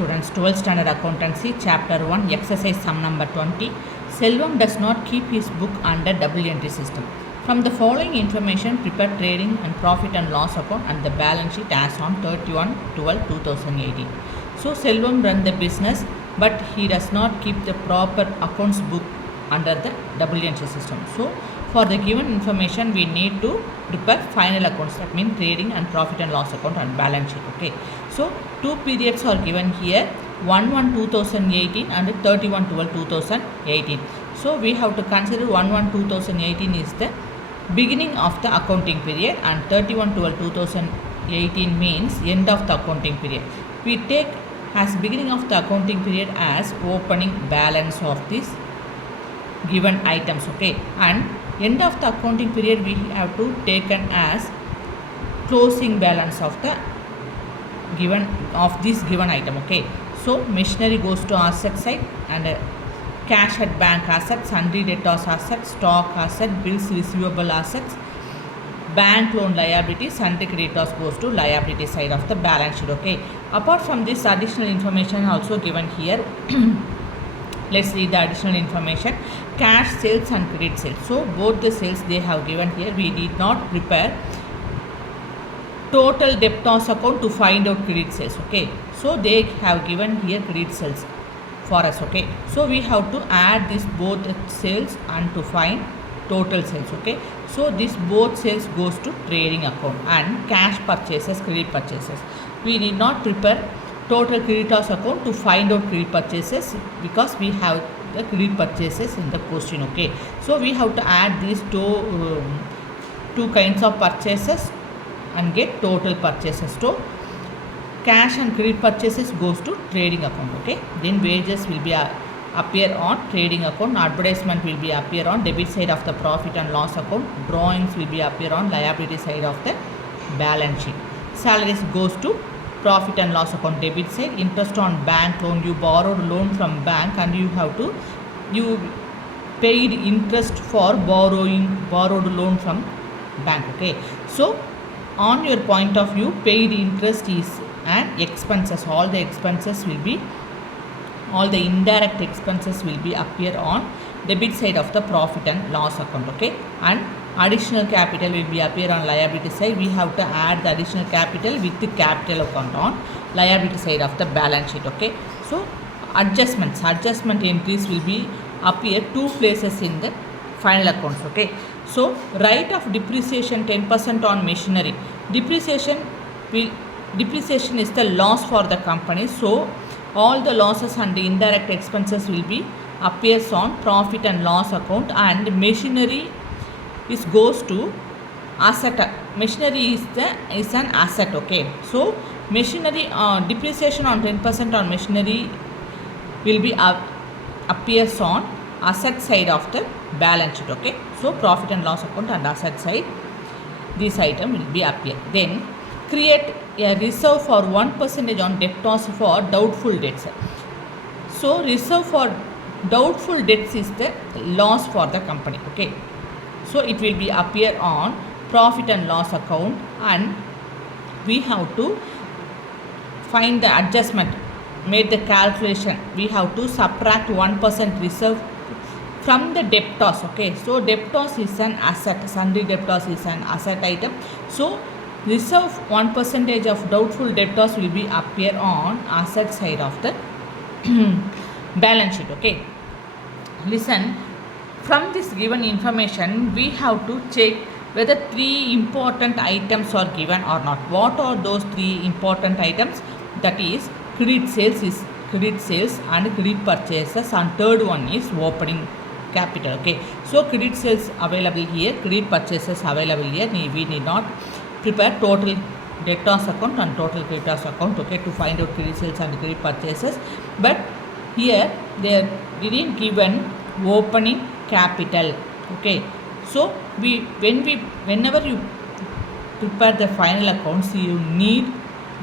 students, 12th standard accountancy, chapter 1, exercise sum number 20. Selvam does not keep his book under double entry system. From the following information, prepare trading and profit and loss account and the balance sheet as on 31/12/2018. So Selvam run the business, but he does not keep the proper accounts book under the double entry system. So for the given information, we need to prepare final accounts, that means trading and profit and loss account and balance sheet. Okay, so two periods are given here, 1/1/2018 and 31/12/2018. So we have to consider 1/1/2018 is the beginning of the accounting period and 31/12/2018 means end of the accounting period. We take as beginning of the accounting period as opening balance of these given items. Okay, and end of the accounting period we have to taken as closing balance of the given of this given item. Okay, so machinery goes to asset side and cash at bank assets, sundry debtors assets, stock asset, bills receivable assets, bank loan liabilities, sundry creditors goes to liability side of the balance sheet. Okay, apart from this, additional information also given here. Let's read the additional information. Cash sales and credit sales. So both the sales they have given here. We did not prepare total debtors account to find out credit sales. Okay, so they have given here credit sales for us. Okay, so we have to add this both sales and to find total sales. Okay, so this both sales goes to trading account and cash purchases, credit purchases. We did not prepare total creditors account to find out credit purchases because we have the credit purchases in the question. Okay, so we have to add these two kinds of purchases and get total purchases. So cash and credit purchases goes to trading account. Okay, then wages will be appear on trading account, advertisement will be appear on debit side of the profit and loss account, drawings will be appear on liability side of the balance sheet, salaries goes to profit and loss account debit side, interest on bank loan, you borrowed loan from bank and you paid interest for borrowed loan from bank. Okay, so on your point of view, paid interest is an expenses. All the indirect expenses will be appear on debit side of the profit and loss account. Okay, and additional capital will be appear on liability side. We have to add the additional capital with the capital account on liability side of the balance sheet. Okay, so adjustment entries will be appear two places in the final accounts. Okay, so rate of depreciation 10% on machinery. Depreciation is the loss for the company, so all the losses and the indirect expenses will be appears on profit and loss account, and machinery goes to asset. Machinery is an asset. Okay, so machinery depreciation on 10% on machinery will be appears on asset side of the balance sheet. Okay, so profit and loss account and asset side, this item will be appear. Then create a reserve for 1% on debtors for doubtful debts. So reserve for doubtful debts is the loss for the company. Okay, so it will be appear on profit and loss account, and we have to find the adjustment, made the calculation. We have to subtract 1% reserve from the debtors. Okay, so debtors is an asset, sundry debtors is an asset item, so reserve 1% of doubtful debtors will be appear on asset side of the balance sheet. Okay, listen, from this given information we have to check whether three important items are given or not. What are those three important items? That is credit sales and credit purchases, and third one is opening capital. Okay, so credit sales available here, credit purchases available here. We need not prepare total debtors account and total creditors account. Okay, to find out credit sales and credit purchases, but here they didn't given opening capital. Okay, so whenever you prepare the final accounts, you need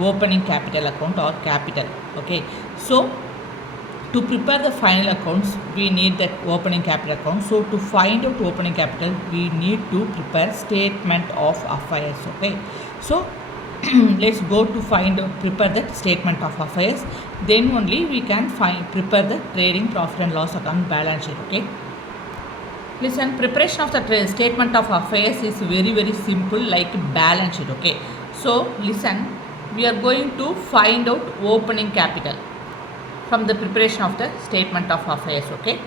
opening capital account or capital. Okay, so to prepare the final accounts we need that opening capital account. So to find out opening capital we need to prepare statement of affairs. Okay, so let's go to prepare the statement of affairs. Then only we can prepare the trading profit and loss account balance sheet. Okay. Listen, preparation of the statement of affairs is very simple, like balance sheet. Okay. So listen, we are going to find out opening capital from the preparation of the statement of affairs. Okay.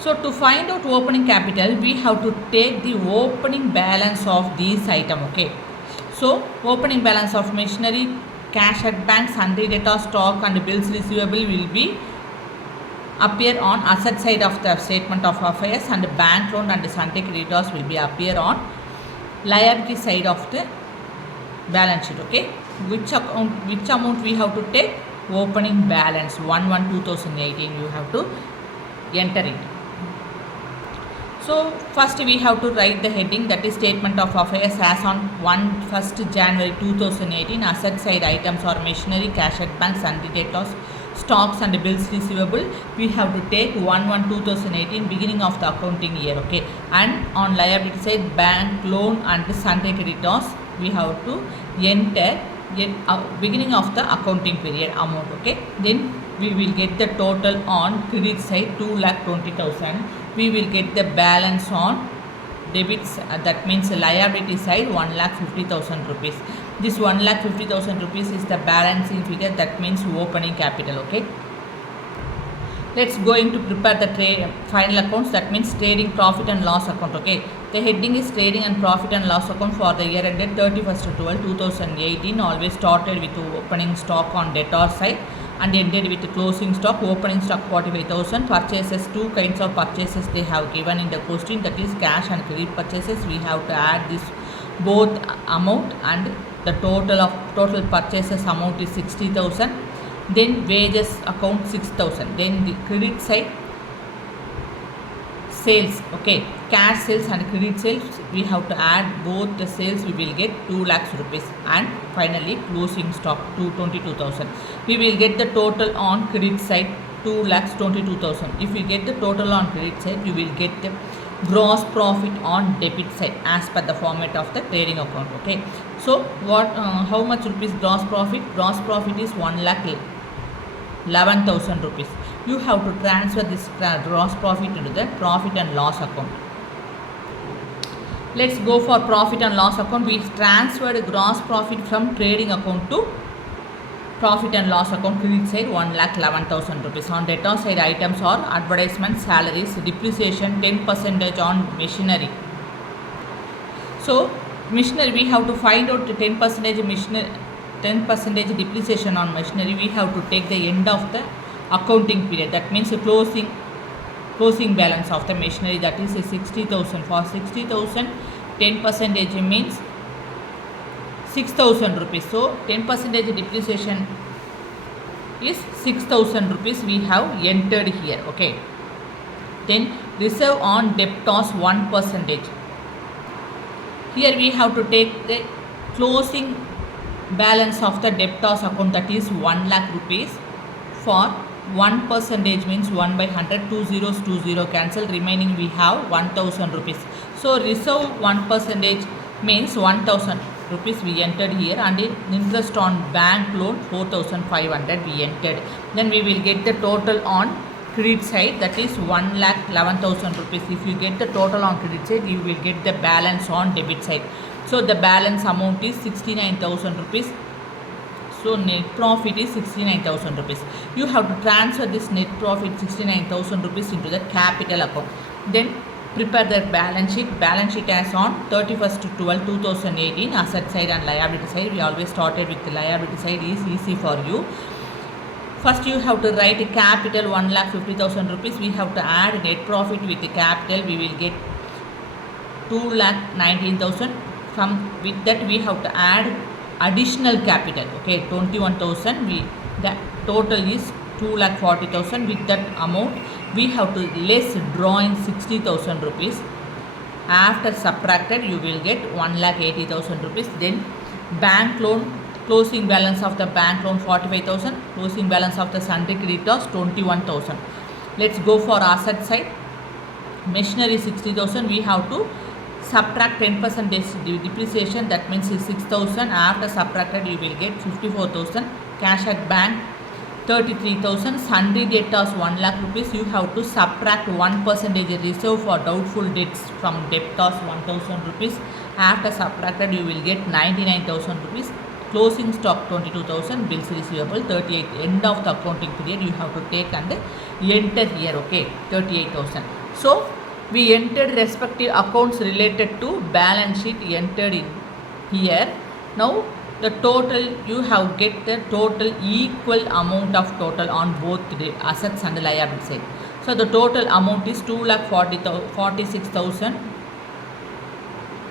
So to find out opening capital, we have to take the opening balance of these item. Okay. So opening balance of machinery, cash at bank, sundry debtor, stock and bills receivable will be appear on asset side of the statement of affairs, and bank loan and sundry creditors will be appear on liability side of the balance sheet. Okay. Which amount we have to take? Opening balance 1/1/2018 you have to enter it. So first we have to write the heading, that is statement of affairs as on 1st January 2018. Asset side items are machinery, cash at bank, sundry debtors, stocks and bills receivable. We have to take 1/1/2018, beginning of the accounting year. Okay. And on liability side, bank loan and sundry creditors, we have to enter beginning of the accounting period amount. Okay. Then we will get the total on credit side 2,20,000. We will get the balance on debits, that means liability side 1,50,000 rupees. This 1,50,000 rupees is the balancing figure, that means opening capital. Okay. Let's going to prepare the final accounts, that means trading profit and loss account. Okay. The heading is trading and profit and loss account for the year ended 31st/12/2018. Always started with opening stock on debtor side and ended with closing stock. Opening stock 45,000. Purchases, two kinds of purchases they have given in the question, that is cash and credit purchases. We have to add this both amount, and the total purchases amount is 60,000. Then wages account 6,000. Then the credit side sales. Okay, cash sales and credit sales, we have to add both the sales. We will get 2 lakhs rupees, and finally closing stock 222,000. We will get the total on credit side 2,22,000. If we get the total on credit side, we will get the gross profit on debit side as per the format of the trading account. Okay. So how much rupees gross profit? Gross profit is 1,11,000 rupees. You have to transfer this gross profit into the profit and loss account. Let's go for profit and loss account. We transferred gross profit from trading account to profit and loss account. Credit side 1,11,000 rupees. On debtor side, items are advertisement, salaries, depreciation 10% on machinery. So machinery, we have to find out the 10% machinery, 10% depreciation on machinery. We have to take the end of the accounting period, that means the closing balance of the machinery, that is 60,000. For 60,000, 10% means 6,000 rupees. So 10% depreciation is 6,000 rupees we have entered here. Okay. Then reserve on debtors 1%. Here we have to take the closing balance of the debtors account, that is 1 lakh rupees. For 1% means 1/100, 2 zeros 2 0 cancel, remaining we have 1,000 rupees. So reserve 1% means 1,000 rupees we entered here, and interest on bank loan 4,500 we entered. Then we will get the total on credit side, that is 1,11,000 rupees. If you get the total on credit side, you will get the balance on debit side. So the balance amount is 69,000 rupees. So net profit is 69,000 rupees. You have to transfer this net profit 69,000 rupees into the capital account. Then prepare the balance sheet. Balance sheet as on 31st/12/2018. Asset side and liability side. We always started with the liability side, is easy for you. First you have to write a capital 1,50,000 rupees. We have to add net profit with the capital. We will get 2,19,000. From with that we have to add additional capital. Okay, 21,000. The total is 2,40,000. With that amount we have to less drawing 60,000 rupees. After subtracted you will get 1,80,000 rupees. Then bank loan, closing balance of the bank loan 45,000. Closing balance of the sundry creditors 21,000. Let's go for asset side. Machinery 60,000. We have to subtract 10% depreciation, that means 6,000. After subtracted you will get 54,000. Cash at bank 33,000. Sundry debtors 1 lakh rupees. You have to subtract 1% reserve for doubtful debts from debtors 1,000 rupees. After subtracted you will get 99,000 rupees. Closing stock 22,000. Bills receivable 38. End of the accounting period you have to take and enter here. Okay, 38,000. So we entered respective accounts related to balance sheet entered in here. Now the total, you have get the total equal amount of total on both the assets and the liability side. So the total amount is 2,46,000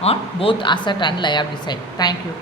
on both asset and liability side. Thank you.